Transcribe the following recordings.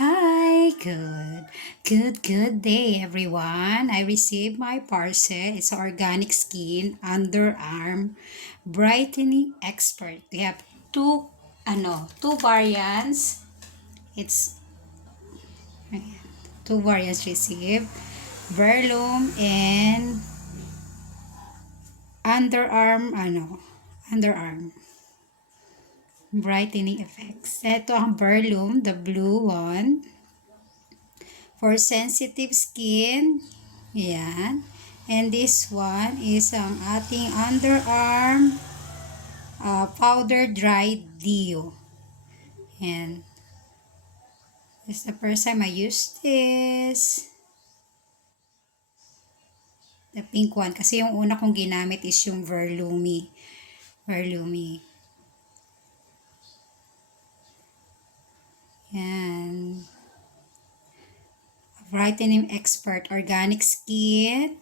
Hi, good day, everyone. I received my parcel. It's organic skin underarm brightening expert. We have two variants. It's ayan, two variants received. Verloom and underarm brightening effects. Ito ang Verloom, the blue one. For sensitive skin, yan. And this one is ang ating underarm powder dry deo. Yan. This is the first time I used this. The pink one. Kasi yung una kong ginamit is yung Verlumi. Yan. Brightening expert organic skin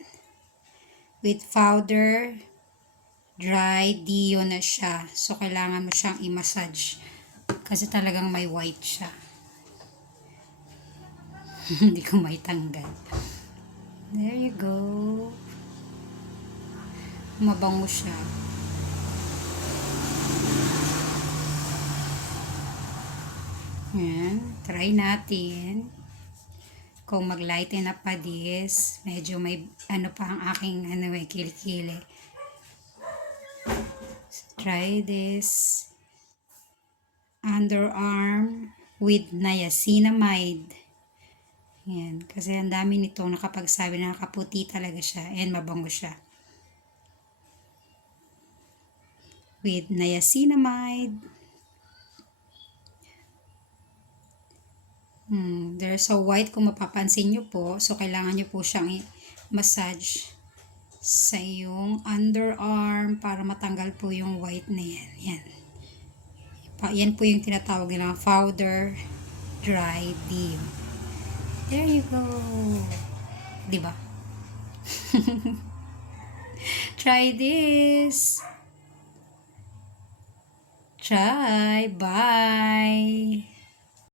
with powder dry deo na siya. So, kailangan mo siyang i-massage. Kasi talagang may white siya. Hindi ko maitanggal. There you go. Mabango siya. Yan. Try natin. Kung mag-lighten up pa this, medyo may pa ang aking kilikili. So, try this underarm with niacinamide. Yan. Kasi ang dami nito nakapagsabi na nakaputi talaga siya and mabango siya. With niacinamide. There's a white kung mapapansin nyo po. So, kailangan nyo po siyang massage sa iyong underarm para matanggal po yung white na yan. Yan. Yan po yung tinatawag nilang powder dry deo. There you go. Diba? Try this. Try. Bye.